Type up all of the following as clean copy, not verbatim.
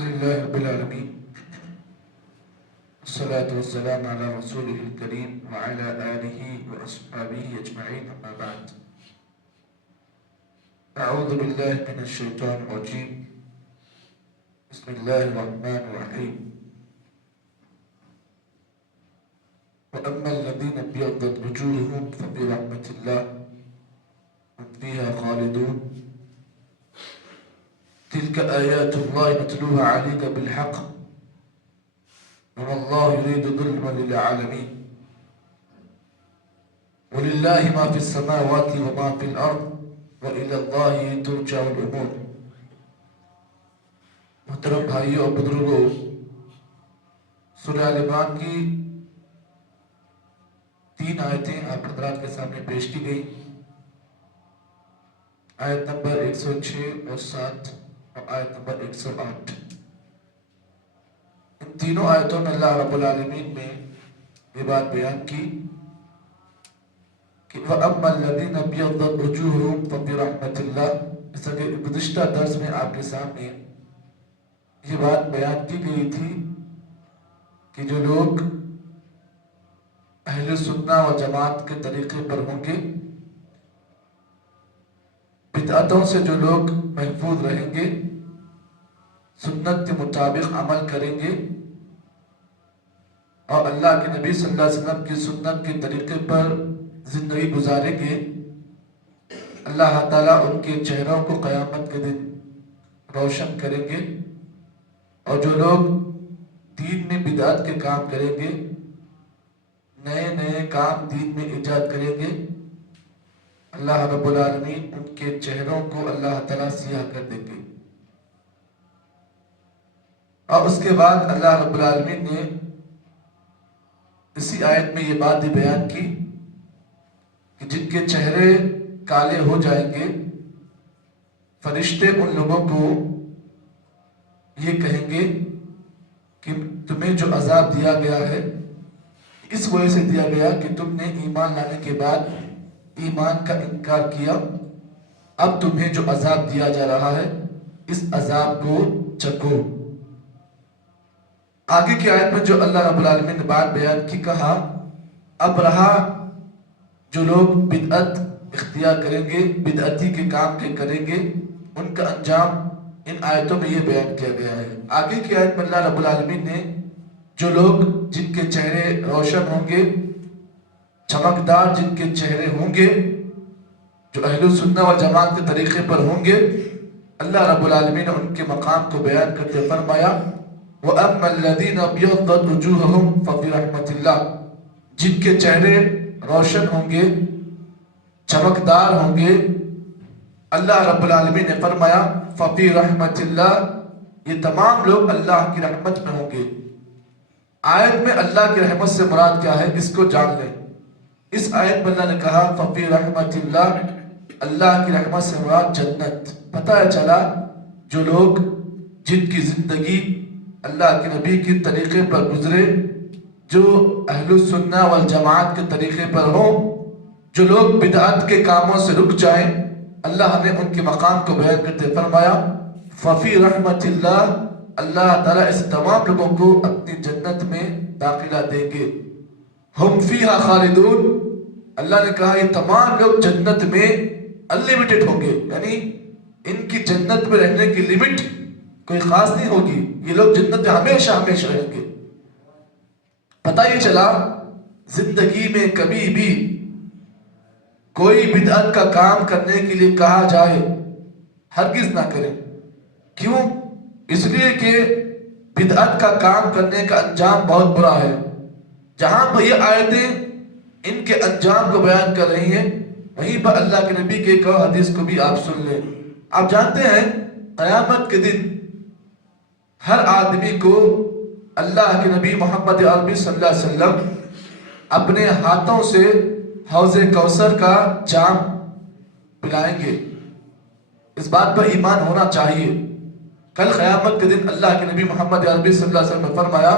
لله رب العالمين والصلاة والسلام على رسوله الكريم وعلى آله وأصحابه أجمعين أما بعد أعوذ بالله من الشيطان الرجيم بسم الله الرحمن الرحيم وأما الذين ابيضت وجوههم فبرحمة الله هم فيها خالدون تلك آيات الله نتلوها عليك بالحق وما الله يريد ظلما للعالمين ولله ما في السماوات وما في الأرض وإلى الله ترجع الأمور. محترم بھائیوں اور بزرگوں، سورہ آل عمران کی 3 آیتیں آپ حضرات کے سامنے پیش کی گئی. آیت نمبر 106 اور 7 اور آیت نمبر 108. ان تینوں آیتوں میں اللہ رب العالمین نے یہ بات بیان کی کہ وَأَمَّا الَّذِينَ ابْيَضَّتْ وُجُوهُهُمْ فَبِرَحْمَةِ اللَّهِ. جیسا کہ گزشتہ درس میں آپ کے سامنے یہ بات بیان کی گئی تھی کہ جو لوگ اہل سنہ و جماعت کے طریقے پر ہوں گے، بدعتوں سے جو لوگ محفوظ رہیں گے، سنت کے مطابق عمل کریں گے اور اللہ کے نبی صلی اللہ علیہ وسلم کی سنت کے طریقے پر زندگی گزاریں گے، اللہ تعالیٰ ان کے چہروں کو قیامت کے دن روشن کریں گے. اور جو لوگ دین میں بدعت کے کام کریں گے، نئے نئے کام دین میں ایجاد کریں گے، اللہ رب العالمین ان کے چہروں کو اللہ تعالیٰ سیاہ کر دیں گے. اور اس کے بعد اللہ رب العالمین نے اسی آیت میں یہ بات بیان کی کہ جن کے چہرے کالے ہو جائیں گے، فرشتے ان لوگوں کو یہ کہیں گے کہ تمہیں جو عذاب دیا گیا ہے اس وجہ سے دیا گیا کہ تم نے ایمان لانے کے بعد ایمان کا انکار کیا. اب تمہیں جو عذاب دیا جا رہا ہے اس عذاب کو چکھو. آگے کی آیت میں جو اللہ رب العالمین نے بات بیان کی، کہا اب رہا جو لوگ بدعت اختیار کریں گے، بدعتی کے کام کے کریں گے، ان کا انجام ان آیتوں میں یہ بیان کیا گیا ہے. آگے کی آیت میں اللہ رب العالمین نے جو لوگ جن کے چہرے روشن ہوں گے، چمکدار جن کے چہرے ہوں گے، جو اہل سنہ والجماعت کے طریقے پر ہوں گے، اللہ رب العالمین نے ان کے مقام کو بیان کرتے فرمایا وَأَمَّا الَّذِينَ ابْيَضَّتْ وُجُوهُهُمْ فَبِرَحْمَةِ اللَّهِ. جن کے چہرے روشن ہوں گے، چمکدار ہوں گے، اللہ رب العالمین نے فرمایا فَفِي رَحْمَةِ اللَّهِ. یہ تمام لوگ اللہ کی رحمت میں ہوں گے. آیت میں اللہ کی رحمت سے مراد کیا ہے اس کو جان لیں. اس آیت میں اللہ نے کہا فَفِي رَحْمَةِ اللَّهِ، اللہ کی رحمت سے مراد جنت. پتہ چلا جو لوگ جن کی زندگی اللہ کے نبی کے طریقے پر گزرے، جو اہل السنہ والجماعت کے طریقے پر ہوں، جو لوگ بدعت کے کاموں سے رک جائیں، اللہ نے ان کے مقام کو بیان کرتے فرمایا فَفِي رَحْمَةِ اللَّهِ. اللہ تعالیٰ اس تمام لوگوں کو اپنی جنت میں داخلہ دیں گے. ہم فیہا خالدون. اللہ نے کہا یہ تمام لوگ جنت میں انلیمیٹڈ ہوں گے، یعنی ان کی جنت میں رہنے کی لمٹ کوئی خاص نہیں ہوگی. یہ لوگ جنت میں ہمیشہ ہمیشہ رہیں گے. پتہ یہ چلا زندگی میں کبھی بھی کوئی بدعت کا کام کرنے کے لیے کہا جائے ہرگز نہ کریں. کیوں؟ اس لیے کہ بدعت کا کام کرنے کا انجام بہت برا ہے. جہاں پر یہ آیتیں ان کے انجام کو بیان کر رہی ہیں، وہیں پر اللہ کے نبی کے ایک حدیث کو بھی آپ سن لیں. آپ جانتے ہیں قیامت کے دن ہر آدمی کو اللہ کے نبی محمد عربی صلی اللہ علیہ وسلم اپنے ہاتھوں سے حوض کوثر کا جام پلائیں گے. اس بات پر ایمان ہونا چاہیے. کل قیامت کے دن اللہ کے نبی محمد عربی صلی اللہ علیہ وسلم نے فرمایا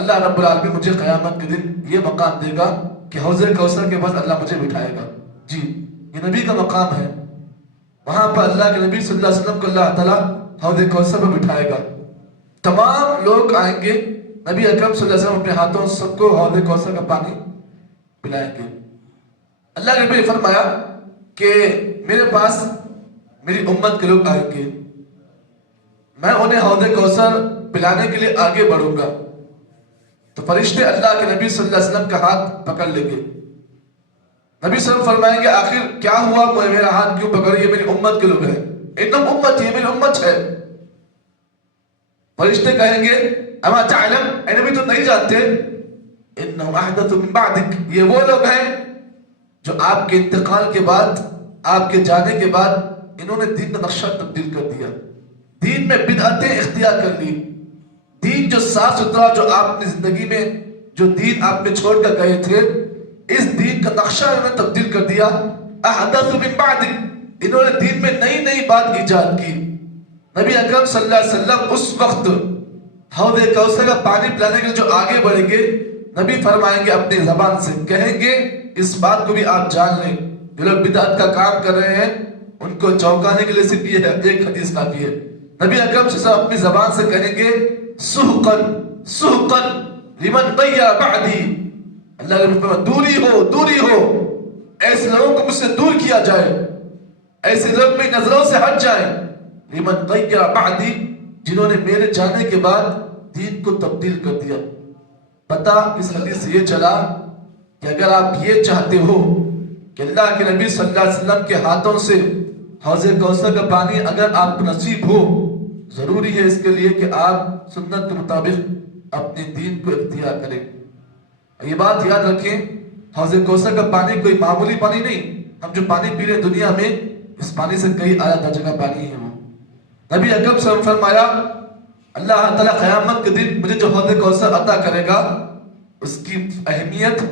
اللہ رب العالمین مجھے قیامت کے دن یہ مقام دے گا کہ حوض کوثر کے پاس اللہ مجھے بٹھائے گا. جی یہ نبی کا مقام ہے. وہاں پر اللہ کے نبی صلی اللہ علیہ وسلم کو اللہ تعالیٰ حوض کوثر پر بٹھائے گا. تمام لوگ آئیں گے، نبی اکرم صلی اللہ علیہ وسلم اپنے ہاتھوں سب کو حوض کوثر کا پانی پلائیں گے۔ اللہ نے بھی فرمایا کہ میرے پاس میری امت کے لوگ آئیں گے، میں انہیں حوض کوثر پلانے کے لیے آگے بڑھوں گا، تو فرشتے اللہ کے نبی صلی اللہ علیہ وسلم کا ہاتھ پکڑ لیں گے۔ نبی صلی اللہ علیہ وسلم فرمائیں گے آخر کیا ہوا، میرا ہاتھ کیوں پکڑ، یہ میری امت کے لوگ ہیں، انہم امت، یہ میری امت ہے۔ فرشتے کہیں گے اما تعلم، اے نبی تو نہیں جانتے، انہم احدث من بعدک، یہ وہ لوگ ہیں جو آپ کے انتقال کے بعد، آپ کے جانے کے بعد انہوں نے دین کا نقشہ تبدیل کر دیا، دین میں بدعتیں اختیار کر لی، دین جو صاف ستھرا جو آپ نے زندگی میں جو دین آپ نے چھوڑ کر گئے تھے، اس دین کا نقشہ انہوں نے تبدیل کر دیا۔ احدث من بعدک، انہوں نے دین میں نئی نئی بات ایجاد کی۔ نبی اکرم صلی اللہ علیہ وسلم اس وقت حوض کوثر کا پانی پلانے کے لیے جو آگے بڑھیں گے، نبی فرمائیں گے اپنی زبان سے، کہیں گے اس بات کو بھی آپ جان لیں، جو لوگ بدعت کا کام کر رہے ہیں ان کو چونکانے کے لیے صرف یہ ہے ایک حدیث کافی ہے۔ نبی اکرم صلی اللہ علیہ وسلم اپنی زبان سے کہیں گے سحقن سحقن لمن طیّر بعدی، اللہ کے فرمان دوری ہو، دوری ہو، ایسے لوگوں کو مجھ سے دور کیا جائے، ایسے لوگ میری نظروں سے ہٹ جائیں، لمن طیّر بعدی، جنہوں نے میرے جانے کے بعد دین کو تبدیل کر دیا۔ پتہ اس حدیث سے یہ چلا کہ اگر آپ یہ چاہتے ہو کہ اللہ کے نبی صلی اللہ علیہ وسلم کے ہاتھوں سے حوض کوثر کا پانی اگر آپ کو نصیب ہو، ضروری ہے اس کے لیے کہ آپ سنت کے مطابق اپنے دین کو اختیار کریں۔ یہ بات یاد رکھیں، حوض کوثر کا پانی کوئی معمولی پانی نہیں، ہم جو پانی پی رہے ہیں دنیا میں، اس پانی سے کئی اعلیٰ درجے کا پانی ہے۔ وہ نبی اکرم صلی اللہ علیہ وسلم فرمایا اللہ تعالیٰ قیامت کے دن مجھے جو حوض کوثر عطا کرے گا، اس کی اہمیت،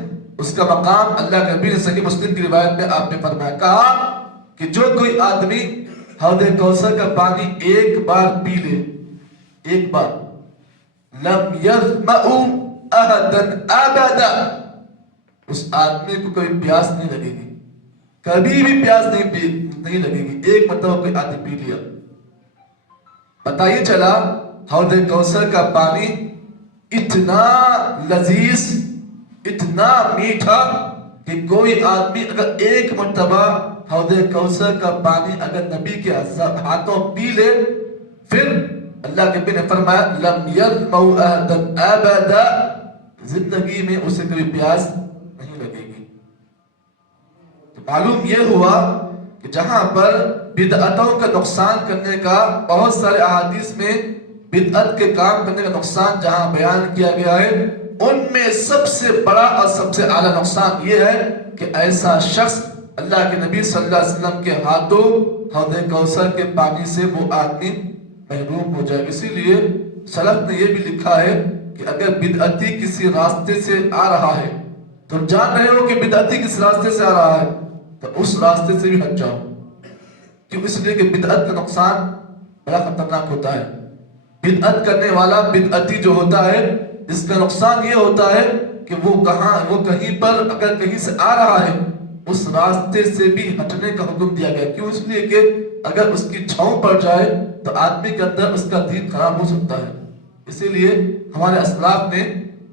اس کا مقام اللہ کے نبی نے صحیح مسلم کی روایت میں آپ نے فرمایا، کہا کہ جو کوئی آدمی حوض کوثر کا پانی ایک بار پی لے، ایک بار، لم یظمأ احدا ابدا، اس آدمی کو کوئی پیاس نہیں لگے گی، کبھی بھی پیاس نہیں لگے گی، ایک مرتبہ کوئی آدمی پی لیا۔ پتہ یہ چلا حوض کوثر کا پانی اتنا لذیذ، اتنا میٹھا کہ کوئی آدمی اگر ایک مرتبہ حوض کوثر کا پانی اگر نبی کے ہاتھوں پی لے، پھر اللہ کے نبی نے فرمایا لم یظمأ احدا ابدا، زندگی میں اسے کبھی پیاس نہیں لگے گی۔ تو معلوم یہ ہوا کہ جہاں پر بدعتوں کا نقصان کرنے کا بہت سارے احادیث میں بدعت کے کام کرنے کا نقصان جہاں بیان کیا گیا ہے، ان میں سب سے بڑا اور سب سے اعلیٰ نقصان یہ ہے کہ ایسا شخص اللہ کے نبی صلی اللہ علیہ وسلم کے ہاتھوں حوض کوثر کے پانی سے وہ آدمی محروم ہو جائے۔ اسی لیے سلف نے یہ بھی لکھا ہے کہ اگر بدعتی کسی راستے سے آ رہا ہے، تو جان رہے ہو کہ بدعتی کس راستے سے آ رہا ہے، تو اس راستے سے بھی ہٹ جاؤ، کیوں؟ اس لیے کہ بدعت کا نقصان بڑا خطرناک ہوتا ہے۔ بدعت کرنے والا بدعتی جو ہوتا ہے، اس کا نقصان یہ ہوتا ہے کہ وہ کہیں پر اگر کہیں سے آ رہا ہے، اس راستے سے بھی ہٹنے کا حکم دیا گیا۔ کیوں؟ اس لیے کہ اگر اس کی چھاؤں پڑ جائے تو آدمی کے اندر اس کا دین خراب ہو سکتا ہے۔ اسی لیے ہمارے اسلاف نے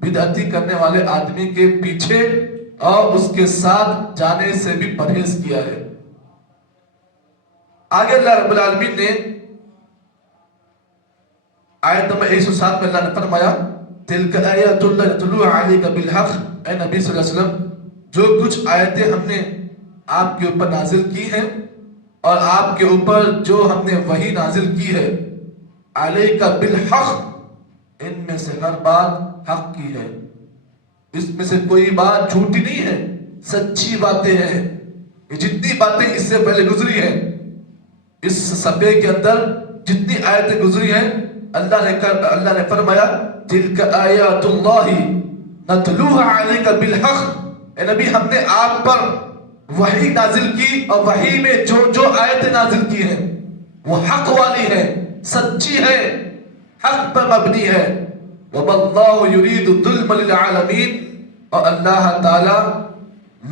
بدعتی کرنے والے آدمی کے پیچھے اور اس کے ساتھ جانے سے بھی پرہیز کیا ہے۔ آگے اللہ رب العالمین نے آیت نمبر 107 میں اللہ نے فرمایا تلک آیات اللہ نتلوها علیک بالحق، اے نبی صلی اللہ علیہ وسلم جو کچھ آیتیں ہم نے آپ کے اوپر نازل کی ہیں اور آپ کے اوپر جو ہم نے وحی نازل کی ہے، علیک بالحق، ان میں سے ہر بات حق کی ہے، اس میں سے کوئی بات جھوٹی نہیں ہے، سچی باتیں ہیں۔ یہ جتنی باتیں اس سے پہلے گزری ہیں، اس صفحے کے اندر جتنی آیتیں گزری ہیں، اللہ نے فرمایا تلک آیات اللہ نتلوها علیک بالحق، اے نبی ہم نے آپ پر وحی نازل کی اور وحی میں جو آیتیں نازل کی ہیں وہ حق والی ہے، سچی ہے، حق پر مبنی ہے۔ وَمَا اللَّهُ يُرِيدُ ظُلْمًا لِلْعَالَمِينَ، اور اللہ تعالی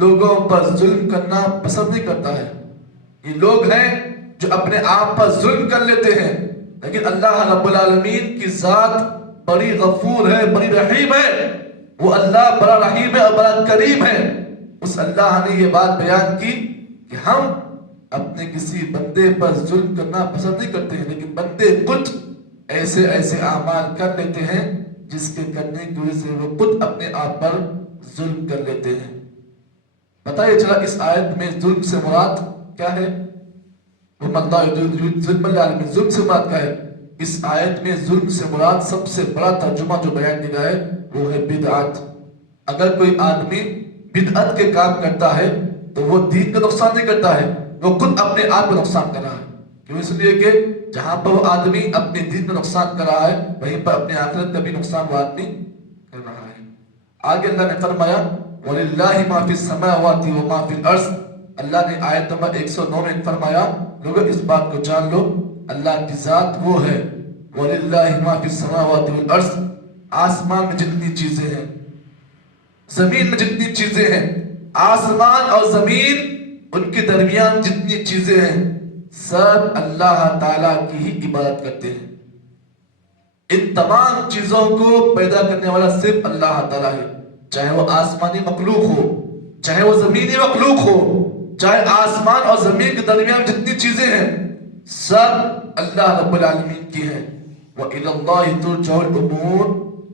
لوگوں پر ظلم کرنا پسند نہیں کرتا ہے۔ یہ لوگ ہیں جو اپنے آپ پر ظلم کر لیتے ہیں۔ لیکن اللہ رب العالمین کی ذات بڑی غفور ہے، بڑی رحیم ہے، وہ اللہ بڑا رحیم ہے اور بڑا کریم ہے۔ اس اللہ نے یہ بات بیان کی کہ ہم اپنے کسی بندے پر ظلم کرنا پسند نہیں کرتے ہیں، لیکن بندے خود ایسے ایسے اعمال کر لیتے ہیں جس کے کرنے کی وجہ سے وہ خود اپنے آپ پر ظلم کر لیتے ہیں۔ پتہ یہ چلا اس آیت میں ظلم سے مراد کیا ہے؟ ظلم سے مراد کیا ہے؟ اس آیت میں ظلم سے مراد سب سے بڑا ترجمہ جو بیان کیا ہے وہ ہے بدعت۔ اگر کوئی آدمی بدعت کے کام کرتا ہے تو وہ دین کا نقصان نہیں کرتا ہے، وہ خود اپنے آپ کو نقصان کر رہا ہے۔ کیوں؟ اس لیے کہ جہاں پر وہ آدمی اپنے دین کا نقصان کر رہا ہے وہیں پر اپنے آخرت کا بھی نقصان وہ آدمی کر رہا ہے۔ آگے اللہ نے فرمایا وَلِلَّهِ مَا فِي السَّمَاوَاتِ وَمَا فِي الْأَرْضِ۔ اللہ نے آیت نمبر 109 میں فرمایا لوگوں اس بات کو جان لو، اللہ کی ذات وہ ہے وَلِلَّهِ مَا فِي السَّمَاوَاتِ وَالْأَرْضِ، آسمان میں جتنی چیزیں ہیں، زمین میں جتنی چیزیں ہیں، آسمان اور زمین ان کے درمیان جتنی چیزیں ہیں، سب اللہ تعالیٰ کی ہی عبادت کرتے ہیں۔ ان تمام چیزوں کو پیدا کرنے والا صرف اللہ تعالیٰ ہے، چاہے وہ آسمانی مخلوق ہو، چاہے وہ زمینی مخلوق ہو، چاہے آسمان اور زمین کے درمیان جتنی چیزیں ہیں سب اللہ رب العالمین کی ہیں۔ وَإِلَى اللَّهِ تُرْجَعُ الْأُمُورُ،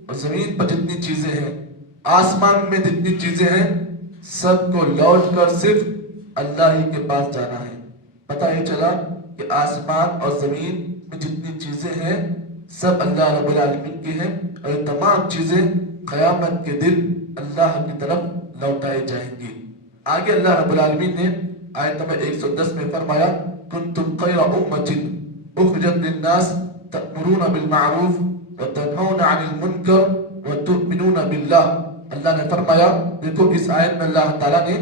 اور زمین پر جتنی چیزیں ہیں، آسمان میں جتنی چیزیں ہیں، سب کو لوٹ کر صرف اللہ ہی کے پاس جانا ہے۔ پتہ یہ چلا کہ آسمان اور زمین میں جتنی چیزیں ہیں سب اللہ رب العالمین کی ہیں، اور یہ تمام چیزیں قیامت کے دن اللہ کی طرف لوٹائے جائیں گی۔ آگے اللہ رب العالمین نے آیت نمبر 110 میں فرمایا کنتم خیر امۃ اخرجت للناس تأمرون بالمعروف وتنہون عن المنکر وتؤمنون باللہ۔ اللہ نے فرمایا، دیکھو اس آیت میں اللہ تعالیٰ نے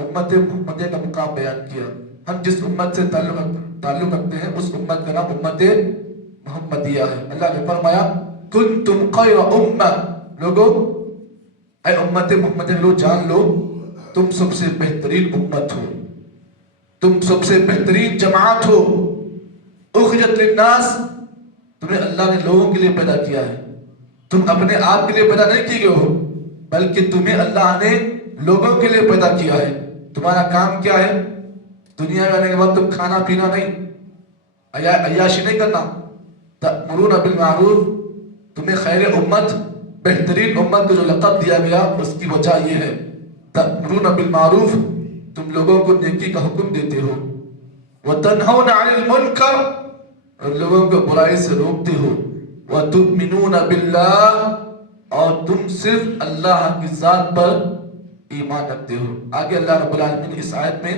امت محمدیہ کا مقام بیان کیا۔ ہم جس امت سے تعلق رکھتے ہیں اس امت کا نام امت محمدیہ ہے۔ اللہ نے فرمایا کنتم خیر امہ، لوگو اے امت محمدیہ لو جان لو تم سب سے بہترین امت ہو، تم سب سے بہترین جماعت ہو۔ اخرجت للناس، تمہیں اللہ نے لوگوں کے لیے پیدا کیا ہے، تم اپنے آپ کے لیے پیدا نہیں کیے گئے ہو بلکہ تمہیں اللہ نے لوگوں کے لیے پیدا کیا ہے۔ تمہارا کام کیا ہے؟ دنیا میں آنے کے بعد تم کھانا پینا نہیں، عیاشی نہیں کرنا۔ تأمرون بالمعروف، تمہیں خیر امت، بہترین امت کو جو لقب دیا گیا اس کی وجہ یہ ہے تأمرون بالمعروف، تم لوگوں کو نیکی کا حکم دیتے ہو، وتنہون عن المنکر، اور لوگوں کو برائی سے روکتے ہو، وتؤمنون باللہ، اور تم صرف اللہ کی ذات پر ایمان رکھتے ہو۔ آگے اللہ رب العالمین نے اس آیت میں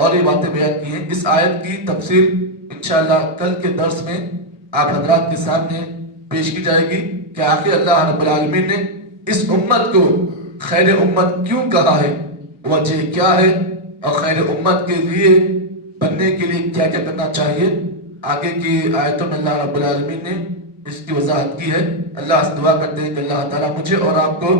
اور یہ باتیں بیان کی ہیں۔ اس آیت کی تفسیر انشاءاللہ کل کے درس میں آپ حضرات کے سامنے پیش کی جائے گی کہ آخر اللہ رب العالمین نے اس امت کو خیر امت کیوں کہا ہے، وجہ کیا ہے، اور خیر امت کے لیے بننے کے لیے کیا کیا کرنا چاہیے۔ آگے کی آیتوں میں اللہ رب العالمین نے اس کی وضاحت کی ہے۔ اللہ سے دعا کرتے ہیں کہ اللہ تعالیٰ مجھے اور آپ کو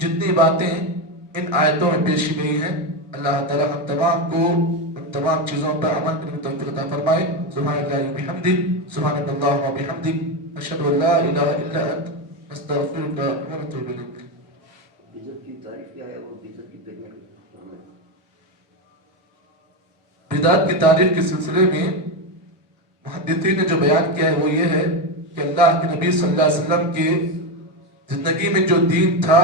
جتنی باتیں ان آیتوں میں پیش کی گئی ہیں، اللہ تعالیٰ ہم تمام کو ان تمام چیزوں پر عمل کرنے کی توفیق عطا فرمائے۔ سبحان اللہ وبحمدہ، سبحانک اللہم وبحمدک، اشہد ان لا الہ الا انت، استغفرک واتوب الیک۔ بدعت کی تعریف کیا ہے اور بدعت کی تکمیل؟ بدعت کی تعریف کے سلسلے میں محدثین نے جو بیان کیا ہے وہ یہ ہے کہ اللہ کے نبی صلی اللہ علیہ وسلم کی زندگی میں جو دین تھا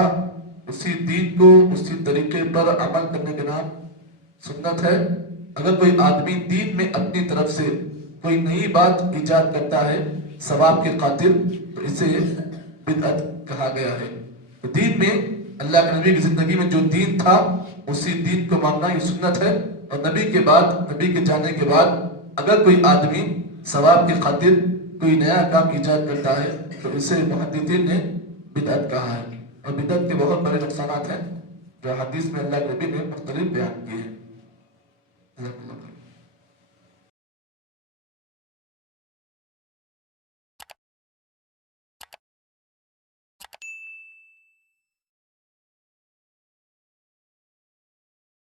اسی دین کو اسی طریقے پر عمل کرنے کا نام سنت ہے۔ اگر کوئی آدمی دین میں اپنی طرف سے کوئی نئی بات ایجاد کرتا ہے ثواب کی خاطر تو اسے بدعت کہا گیا ہے۔ تو دین میں اللہ کے نبی کی زندگی میں جو دین تھا اسی دین کو ماننا یہ سنت ہے، اور نبی کے بعد، نبی کے جانے کے بعد اگر کوئی آدمی ثواب کی خاطر کوئی نیا کام ایجاد کرتا ہے تو اسے محدثین نے بدعت کہا ہے۔ اور بدعت کے بہت بڑے نقصانات ہیں جو حدیث میں اللہ کے نبی نے مختلف بیان کیے ہیں۔